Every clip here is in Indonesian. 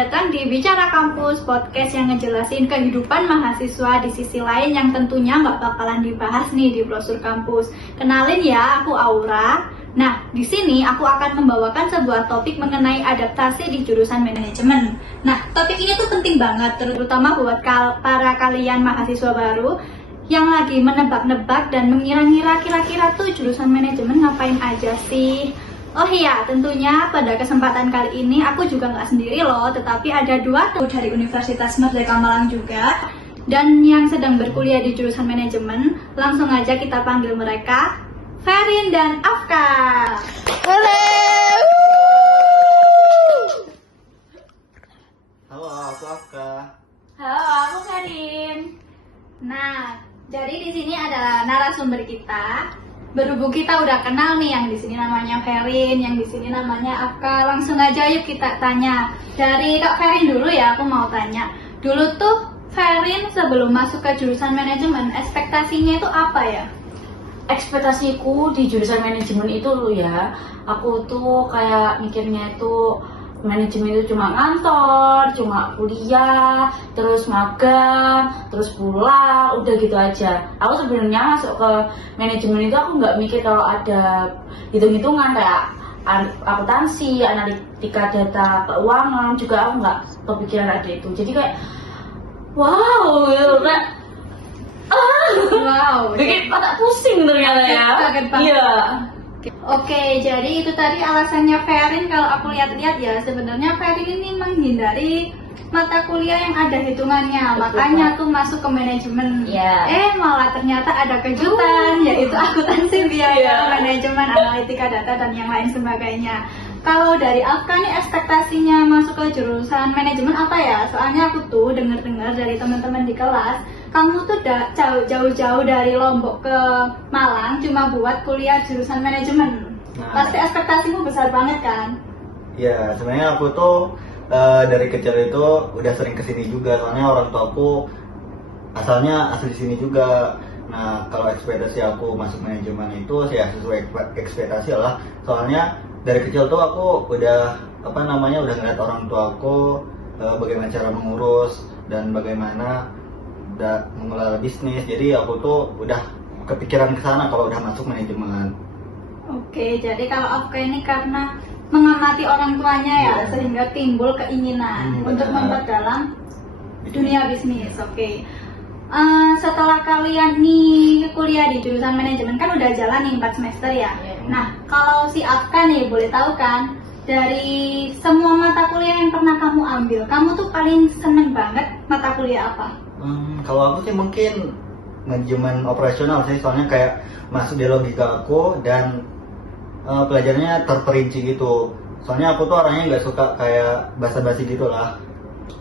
datang di Bicara Kampus, podcast yang ngejelasin kehidupan mahasiswa di sisi lain yang tentunya nggak bakalan dibahas nih di brosur kampus. Kenalin ya, aku Aura. Nah, di sini aku akan membawakan sebuah topik mengenai adaptasi di jurusan manajemen. Nah, topik ini tuh penting banget, terutama buat para kalian mahasiswa baru yang lagi menebak-nebak dan mengira-ngira kira-kira tuh jurusan manajemen ngapain aja sih. Oh iya, tentunya pada kesempatan kali ini aku juga nggak sendiri loh, tetapi ada dua teman dari Universitas Merdeka Malang juga dan yang sedang berkuliah di jurusan manajemen. Langsung aja kita panggil mereka, Ferin dan Afka. Halo. Halo, aku Afka. Halo, aku Ferin. Nah, jadi di sini ada narasumber kita. Berhubung kita udah kenal nih, yang di sini namanya Ferin, yang di sini namanya Afka. Langsung aja yuk kita tanya. Dari Kak Ferin dulu ya, aku mau tanya. Dulu tuh Ferin sebelum masuk ke jurusan manajemen, ekspektasinya itu apa ya? Ekspektasiku di jurusan manajemen itu loh ya, aku tuh kayak mikirnya itu manajemen itu cuma ngantor, cuma kuliah, terus magang, terus pulang, udah gitu aja. Aku sebenarnya masuk ke manajemen itu aku nggak mikir kalau ada hitung-hitungan kayak akuntansi, analitika data keuangan, juga aku nggak kepikiran ada itu. Jadi kayak wow, gitu kayak Wow, bikin otak pusing ternyata ya. Kaget banget. Iya. Oke, jadi itu tadi alasannya Ferin. Kalau aku lihat-lihat ya, sebenarnya Ferin ini menghindari mata kuliah yang ada hitungannya. Betul, Makanya tuh masuk ke manajemen. Iya. Malah ternyata ada kejutan, yaitu akuntansi, biaya, Iya. manajemen, analitika data, dan yang lain sebagainya. Kalau dari Afka nih ekspektasinya masuk ke jurusan manajemen apa ya? Soalnya aku tuh dengar-dengar dari teman-teman di kelas, kamu tuh jauh-jauh dari Lombok ke Malang cuma buat kuliah jurusan manajemen. Nah. Pasti ekspektasimu besar banget kan? Ya, sebenarnya aku tuh dari kecil itu udah sering kesini juga, soalnya orang tuaku asalnya asli sini juga. Nah, kalau ekspektasi aku masuk manajemen itu ya sesuai ekspektasi lah. Soalnya dari kecil tuh aku udah udah ngeliat orang tuaku bagaimana cara mengurus dan bagaimana mengelola bisnis. Jadi aku tuh udah kepikiran ke sana kalau udah masuk manajemen. Oke, jadi kalau Afka ini karena mengamati orang tuanya ya, Iya. sehingga timbul keinginan untuk benar. memperdalam dunia bisnis. Oke. Setelah kalian nih kuliah di jurusan manajemen kan udah jalan nih 4 semester ya. Iya. Nah, kalau si Afka nih boleh tahu kan, dari semua mata kuliah yang pernah kamu ambil, kamu tuh paling seneng banget mata kuliah apa? Kalau aku sih mungkin manajemen operasional sih, soalnya kayak masuk di logika aku dan pelajarannya terperinci gitu. Soalnya aku tuh orangnya nggak suka kayak basa-basi gitu lah.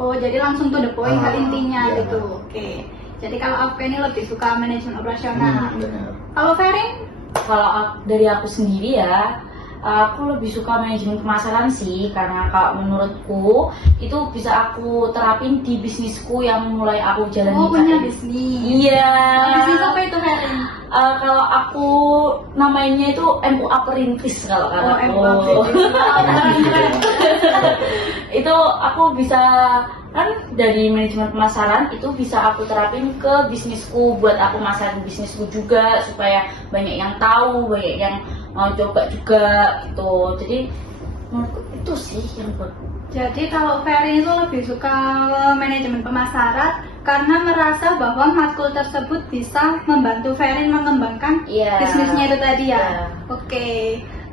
Oh, jadi langsung to the point ke intinya iya. gitu. Oke. Jadi kalau Afka ini lebih suka manajemen operasional. Benar. Kalau Ferin? Kalau dari aku sendiri ya, aku lebih suka manajemen pemasaran sih, karena kalau menurutku itu bisa aku terapin di bisnisku yang mulai aku jalani. Oh, punya bisnis. Iya. Bisnis apa itu, Ferin? Kalau aku namanya itu MUA Perintis kalau Oh, kataku. MUA Perintis. Itu aku bisa kan dari manajemen pemasaran itu bisa aku terapin ke bisnisku, buat aku masarin bisnisku juga supaya banyak yang tahu, banyak yang mau coba juga gitu. Jadi menurutku itu sih yang Jadi kalau Ferin itu lebih suka manajemen pemasaran karena merasa bahwa matkul tersebut bisa membantu Ferin mengembangkan Iya. bisnisnya itu tadi ya. Iya. Oke.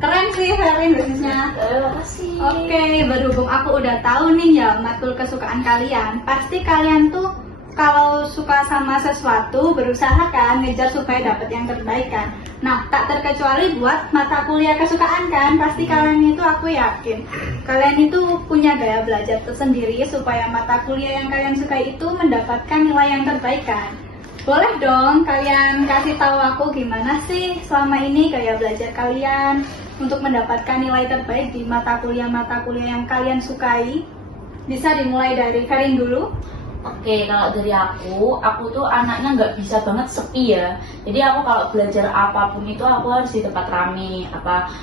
Keren sih Ferin bisnisnya. Terima kasih. Oke, berhubung aku udah tahu nih ya matkul kesukaan kalian, pasti kalian tuh kalau suka sama sesuatu berusaha kan ngejar supaya dapat yang terbaik kan. Nah, tak terkecuali buat mata kuliah kesukaan kan, pasti kalian itu aku yakin kalian itu punya gaya belajar tersendiri supaya mata kuliah yang kalian sukai itu mendapatkan nilai yang terbaik kan. Boleh dong kalian kasih tahu aku gimana sih selama ini gaya belajar kalian untuk mendapatkan nilai terbaik di mata kuliah yang kalian sukai. Bisa dimulai dari Ferin dulu. Oke, kalau dari aku tuh anaknya nggak bisa banget sepi ya. Jadi aku kalau belajar apapun itu aku harus di tempat rame,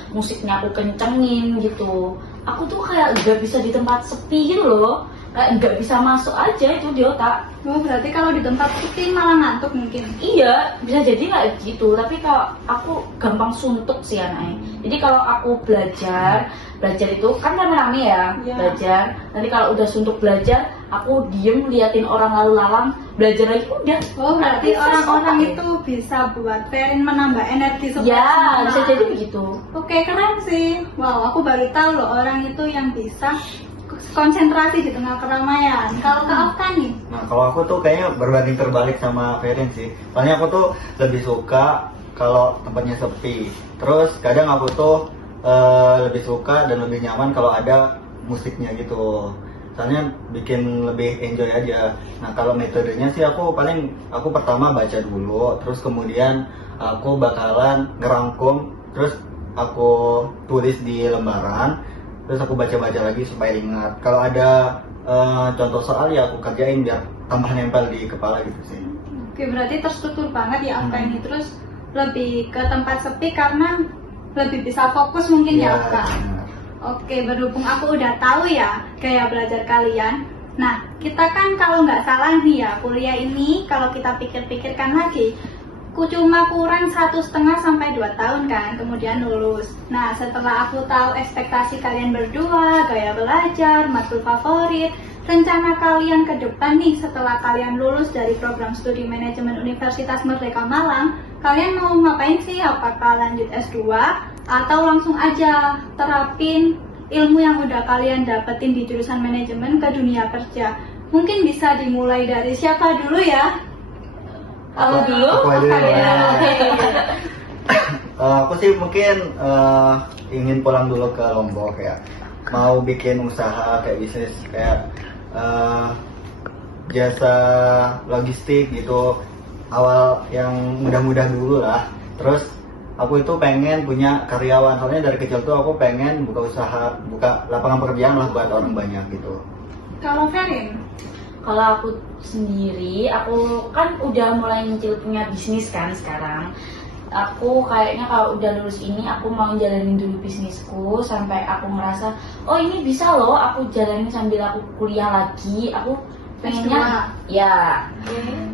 musiknya aku kencengin gitu. aku tuh kayak nggak bisa di tempat sepi gitu loh, kayak nggak bisa masuk aja itu di otak. Oh, berarti kalau di tempat sepi malah ngantuk mungkin. Iya, bisa jadi kayak gitu. Tapi kalau aku gampang suntuk sih anaknya. Jadi kalau aku belajar itu kan rame-rame ya, Iya. belajar. Nanti kalau udah suntuk belajar, aku diem liatin orang lalu lalang, belajar lagi udah. Oh, berarti Aktivitas orang-orang otak. itu bisa buat Ferin menambah energi supaya Ya, semangat. bisa jadi begitu. Oke, keren sih. Wow, aku baru tahu loh orang itu yang bisa konsentrasi di tengah keramaian. Kalau ke Afka nih, Nah kalau aku tuh kayaknya berbanding terbalik sama Ferin sih. Soalnya aku tuh lebih suka kalau tempatnya sepi. Terus kadang aku tuh lebih suka dan lebih nyaman kalau ada musiknya gitu. Soalnya bikin lebih enjoy aja. Nah kalau metodenya sih aku pertama baca dulu, terus kemudian aku bakalan ngerangkum, terus aku tulis di lembaran, terus aku baca-baca lagi supaya ingat. Kalau ada contoh soal ya aku kerjain biar tambah nempel di kepala gitu sih. oke, berarti terstruktur banget ya Afka ini. Terus lebih ke tempat sepi karena lebih bisa fokus mungkin ya Afka. benar. Oke, berhubung aku udah tahu ya gaya belajar kalian. Nah, kita kan kalau nggak salah nih ya, kuliah ini kalau kita pikir-pikirkan lagi, cuma kurang 1,5 sampai 2 tahun kan, kemudian lulus. Nah, setelah aku tahu ekspektasi kalian berdua, gaya belajar, matkul favorit, rencana kalian ke depan nih setelah kalian lulus dari program studi manajemen Universitas Merdeka Malang, kalian mau ngapain sih? Apakah lanjut S2 atau langsung aja terapin ilmu yang udah kalian dapetin di jurusan manajemen ke dunia kerja? Mungkin bisa dimulai dari siapa dulu ya? Aku dulu. Aku aja Oke. dulu. Aku sih mungkin ingin pulang dulu ke Lombok ya. Mau bikin usaha kayak bisnis kayak jasa logistik gitu. Awal yang mudah-mudah dulu lah. Terus aku itu pengen punya karyawan. Soalnya dari kecil tuh aku pengen buka usaha, buka lapangan pekerjaan lah buat orang banyak gitu. Kalau Ferin? Kalau aku sendiri, aku kan udah mulai nyicil punya bisnis kan sekarang. Aku kayaknya kalau udah lulus ini, aku mau jalanin dulu bisnisku sampai aku ngerasa, oh ini bisa loh aku jalanin sambil aku kuliah lagi. Aku pengennya, ya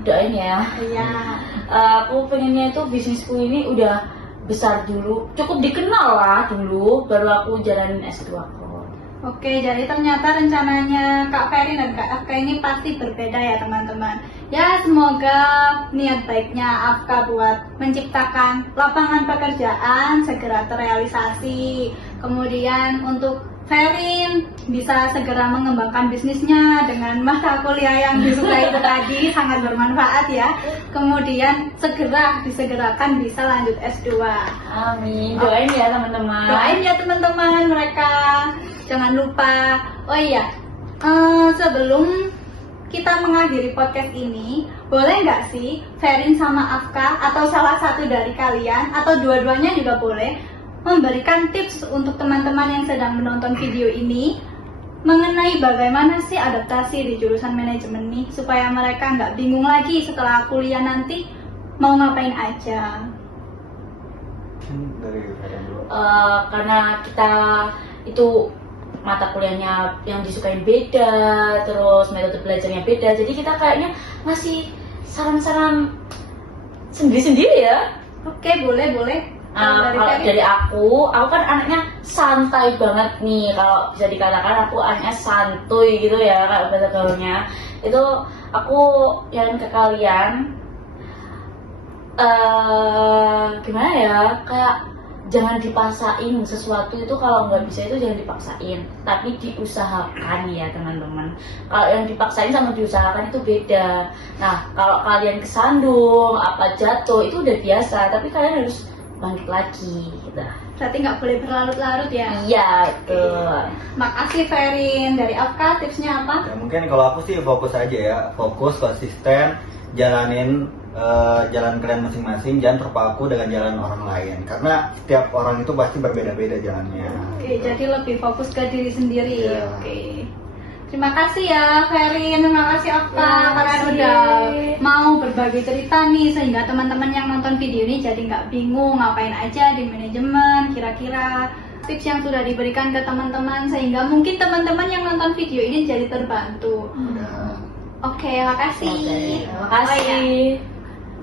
doain ya. Iya. Aku pengennya itu bisnisku ini udah besar dulu, cukup dikenal lah dulu, baru aku jalanin S2 aku. Oke, jadi ternyata rencananya Kak Ferin dan Kak Afka ini pasti berbeda ya teman-teman. Ya, semoga niat baiknya Afka buat menciptakan lapangan pekerjaan segera terrealisasi. Kemudian untuk Ferin bisa segera mengembangkan bisnisnya dengan masa kuliah yang disukai itu tadi sangat bermanfaat ya. Kemudian disegerakan bisa lanjut S2. Amin, doain ya teman-teman. Doain ya teman-teman mereka. Jangan lupa. Oh iya, sebelum kita mengakhiri podcast ini, boleh nggak sih Ferin sama Afka atau salah satu dari kalian atau dua-duanya juga boleh memberikan tips untuk teman-teman yang sedang menonton video ini mengenai bagaimana sih adaptasi di jurusan manajemen nih supaya mereka nggak bingung lagi setelah kuliah nanti mau ngapain aja. Dari Ferin dulu. Karena kita itu mata kuliahnya yang disukain beda, terus metode belajarnya beda, jadi kita kayaknya ngasih saran-saran sendiri-sendiri ya. Oke, boleh. Kalau Ferin? dari aku kan anaknya santai banget nih, kalau bisa dikatakan aku anaknya santuy gitu ya kalau bahasa gaulnya. Itu aku yang ke kalian gimana ya, kayak jangan dipaksain sesuatu itu, kalau nggak bisa itu jangan dipaksain, tapi diusahakan ya teman-teman. Kalau yang dipaksain sama diusahakan itu beda. Nah kalau kalian kesandung apa jatuh itu udah biasa, tapi kalian harus bangkit lagi gitu. Berarti nggak boleh berlarut-larut ya. Iya betul. Makasih Ferin. Dari Afka tipsnya apa? Ya, mungkin kalau aku sih fokus aja ya, fokus konsisten, jalanin jalan kalian masing-masing, jangan terpaku dengan jalan orang lain karena setiap orang itu pasti berbeda-beda jalannya. Oke, jadi lebih fokus ke diri sendiri. Iya. Oke. Terima kasih ya Ferin, terima kasih Afka, Terima kalian kasih. udah mau berbagi cerita nih sehingga teman-teman yang nonton video ini jadi nggak bingung ngapain aja di manajemen. Kira-kira tips yang sudah diberikan ke teman-teman sehingga mungkin teman-teman yang nonton video ini jadi terbantu. Udah. Oke, makasih. Terima Oh, kasih. iya.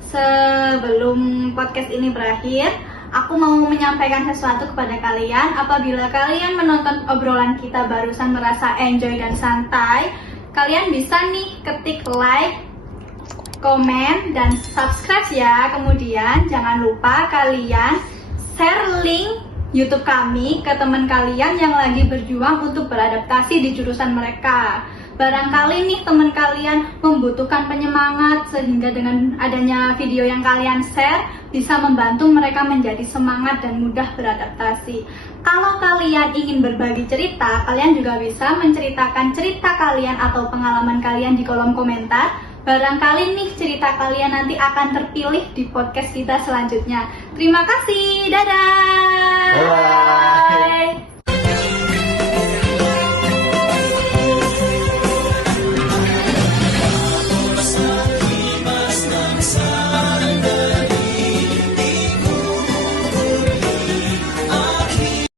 Sebelum podcast ini berakhir, aku mau menyampaikan sesuatu kepada kalian. Apabila kalian menonton obrolan kita barusan merasa enjoy dan santai, kalian bisa nih ketik like, komen, dan subscribe ya. Kemudian jangan lupa kalian share link YouTube kami ke teman kalian yang lagi berjuang untuk beradaptasi di jurusan mereka. Barangkali nih teman kalian membutuhkan penyemangat, sehingga dengan adanya video yang kalian share bisa membantu mereka menjadi semangat dan mudah beradaptasi. Kalau kalian ingin berbagi cerita, kalian juga bisa menceritakan cerita kalian atau pengalaman kalian di kolom komentar. Barangkali nih cerita kalian nanti akan terpilih di podcast kita selanjutnya. Terima kasih, dadah. Bye.